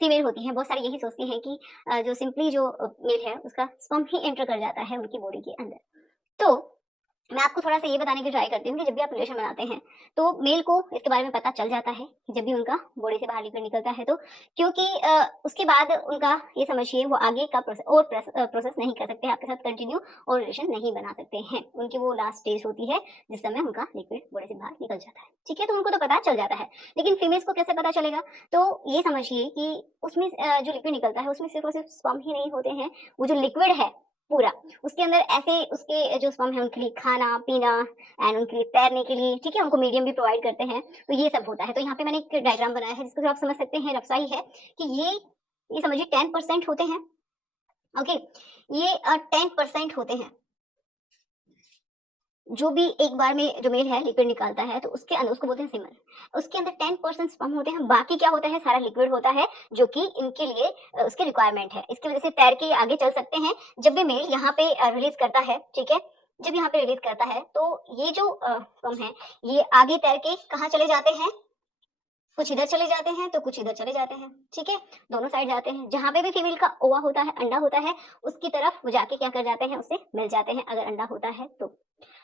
Female होती हैं, बहुत सारी यही सोचती हैं कि जो सिंपली जो मेल है उसका स्पर्म ही एंटर कर जाता है उनकी बॉडी के अंदर। तो मैं आपको थोड़ा-सा ये बताने की ट्राई करती हूँ कि जब भी आप रिलेशन बनाते हैं, तो मेल को इसके बारे में पता चल जाता है, कि जब भी उनका बॉडी से बाहर लिक्विड निकलता है तो। क्योंकि उसके बाद उनका ये समझिए वो आगे का प्रोसेस नहीं कर सकते, आपके साथ कंटिन्यू और रिलेशन नहीं बना सकते हैं। उनकी वो लास्ट स्टेज होती है, जिस समय उनका लिक्विड बॉडी से बाहर निकल जाता है, ठीक है? तो उनको तो पता चल जाता है, लेकिन फीमेल्स को कैसे पता चलेगा? तो ये समझिए कि उसमें जो लिक्विड निकलता है, उसमें सिर्फ़ और सिर्फ़ स्पर्म ही नहीं होते हैं, वो जो लिक्विड है पूरा, उसके अंदर ऐसे उसके जो स्पर्म है उनके लिए खाना-पीना एंड उनके लिए तैरने के लिए, ठीक है? उनको मीडियम भी प्रोवाइड करते हैं, तो ये सब होता है। तो यहाँ पे मैंने एक डायग्राम बनाया है जिसको आप समझ सकते हैं, रफ़ सा ही है कि ये समझिए 10% होते हैं, ओके? ये 10% होते हैं। जो भी एक बार में जो मेल है लिक्विड निकालता है तो उसके अंदर उसको बोलते हैं सीमन। उसके अंदर 10% स्पर्म होते हैं, बाकी क्या होता है सारा लिक्विड होता है जो कि इनके लिए उसकी रिक्वायरमेंट है। इसकी वजह से तैर के ये आगे चल सकते हैं। जब भी मेल यहाँ पे रिलीज़ करता है, ठीक है? जब यहाँ पे रिलीज़ करता है तो ये जो स्पर्म है ये आगे तैर के कहाँ चले जाते हैं? कुछ इधर चले जाते हैं, तो कुछ इधर चले जाते हैं, ठीक है? दोनों साइड जाते हैं। जहाँ पे भी फीमेल का ओवा होता है, अंडा होता है, उसकी तरफ वो जाके क्या कर जाते हैं, उससे मिल जाते हैं अगर अंडा होता है तो।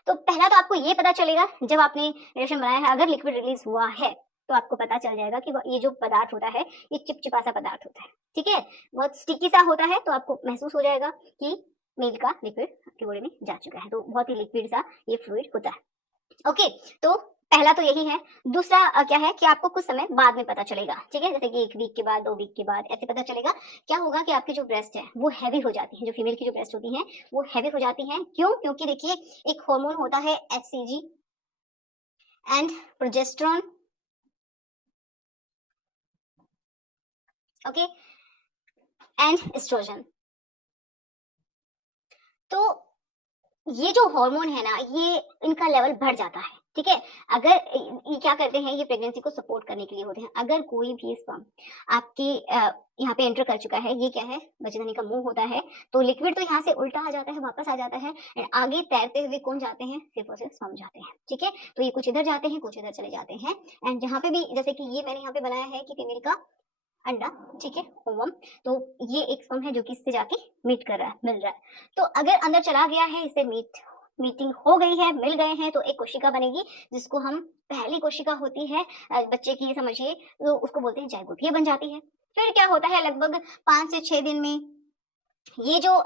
तो पहला तो आपको ये पता चलेगा जब आपने रिलेशन बनाया है, अगर लिक्विड रिलीज़ हुआ है, तो आपको पता चल जाएगा कि ये जो पदार्थ होता है, ये चिपचिपा सा पदार्थ होता है, ठीक है? बहुत स्टिकी सा होता है, तो आपको महसूस हो जाएगा कि मेल का लिक्विड आपकी बॉडी में जा चुका है। तो बहुत ही लिक्विड सा ये फ्लूइड होता है। ओके, तो पहला तो यही है। दूसरा क्या है कि आपको कुछ समय बाद में पता चलेगा, ठीक है? जैसे कि 1 वीक के बाद, 2 वीक के बाद ऐसे पता चलेगा। क्या होगा कि आपकी जो ब्रेस्ट है, वो हेवी हो जाती है, जो फीमेल की जो ब्रेस्ट होती हैं, वो हेवी हो जाती हैं। क्यों? क्योंकि देखिए एक हार्मोन होता है HCG and progesterone, okay? And oestrogen. तो ये जो हार्मोन है ना, ये इनका लेवल बढ़ जाता है, ठीक है? अगर ये क्या करते हैं, ये प्रेगनेंसी को सपोर्ट करने के लिए होते हैं। अगर कोई भी स्पर्म आपके यहाँ पे एंटर कर चुका है, ये क्या है, बचदानी का मुंह होता है, तो लिक्विड तो यहाँ से उल्टा आ जाता है, वापस आ जाता है एंड आगे तैरते हुए कौन जाते हैं, सिर्फ और सिर्फ स्पर्म जाते हैं, ठीक है? तो ये कुछ इधर जाते हैं, कुछ इधर चले जाते हैं एंड जहाँ पे भी, जैसे कि ये मैंने यहाँ पे बनाया है कि फीमेल का अंडा, ठीक है, ओवम। तो ये एक स्पर्म है जो कि इससे जाके मीट कर रहा है, मिल रहा है। तो अगर अंदर चला गया है, इससे मीटिंग हो गई है, मिल गए हैं, तो एक कोशिका बनेगी जिसको हम, पहली कोशिका होती है बच्चे की, ये समझिए, तो उसको बोलते हैं जाइगोट, ये बन जाती है। फिर क्या होता है, लगभग 5 से 6 दिन में ये जो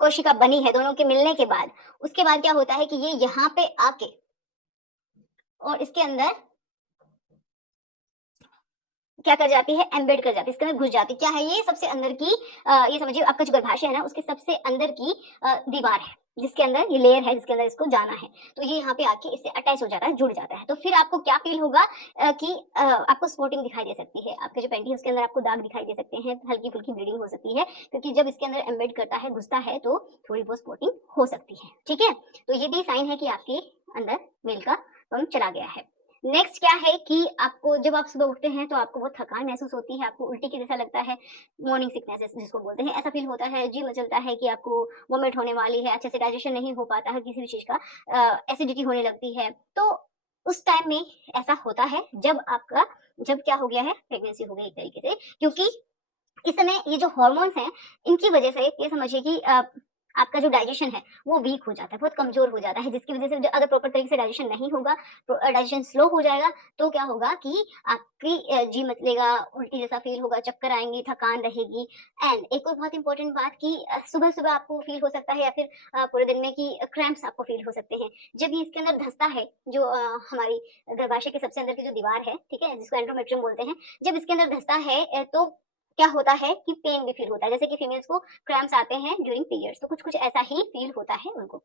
कोशिका बनी है दोनों के मिलने के बाद, उसके बाद क्या होता है कि ये यहाँ पे आके और इसके अंदर क्या कर जाती है, एम्बेड कर जाती है, इसके अंदर घुस जाती है। क्या है ये, सबसे अंदर की ये समझिए आपका जो गर्भाशय है ना, उसके सबसे अंदर की दीवार है, जिसके अंदर ये लेयर है, जिसके अंदर इसको जाना है। तो ये यहाँ पे आके इससे अटैच हो जाता है, जुड़ जाता है। तो फिर आपको क्या फील होगा कि आपको स्पॉटिंग दिखाई दे सकती है, आपके जो पैंटी है उसके अंदर आपको दाग दिखाई दे सकते हैं, हल्की-फुल्की ब्लीडिंग हो सकती है, क्योंकि जब इसके अंदर एम्बेड करता है, घुसता है, तो थोड़ी बहुत स्पॉटिंग हो सकती है, ठीक है? तो ये भी साइन है कि आपके अंदर मेल का स्पर्म चला गया है। नेक्स्ट क्या है कि आपको जब आप सुबह उठते हैं तो आपको बहुत थकान महसूस होती है, आपको उल्टी के जैसा लगता है, मॉर्निंग सिकनेस जिसको बोलते हैं, ऐसा फील होता है, जी मचलता है कि आपको वोमिट होने वाली है, अच्छे से डाइजेशन नहीं हो पाता है किसी भी चीज़ का, एसिडिटी होने लगती है। तो उस टाइम में ऐसा होता है जब क्या हो गया है, प्रेगनेंसी हो गई एक तरीके से, क्योंकि इस समय ये जो हॉर्मोन्स हैं, इनकी वजह से ये समझिए कि आपका जो डाइजेशन है, वो वीक हो जाता है, बहुत कमज़ोर हो जाता है, जिसकी वजह से अगर प्रॉपर तरीके से डाइजेशन नहीं होगा, डाइजेशन स्लो हो जाएगा, तो क्या होगा कि आपकी जी मचलेगा, उल्टी जैसा फ़ील होगा, चक्कर आएँगी, थकान रहेगी एंड एक और बहुत इंपॉर्टेंट बात कि सुबह-सुबह आपको फ़ील हो सकता है या फिर पूरे दिन में कि क्रैम्प्स आपको फ़ील हो सकते हैं। जब ये इसके अंदर धँसता है, जो हमारी गर्भाशय के सबसे अंदर की जो दीवार है, ठीक है? जिसको एंडोमेट्रियम बोलते हैं, जब इसके अंदर धँसता है तो क्या होता है कि पेन भी फ़ील होता है, जैसे कि फीमेल्स को क्रैम्प्स आते हैं ड्यूरिंग पीरियड्स, तो कुछ-कुछ ऐसा ही फ़ील होता है उनको।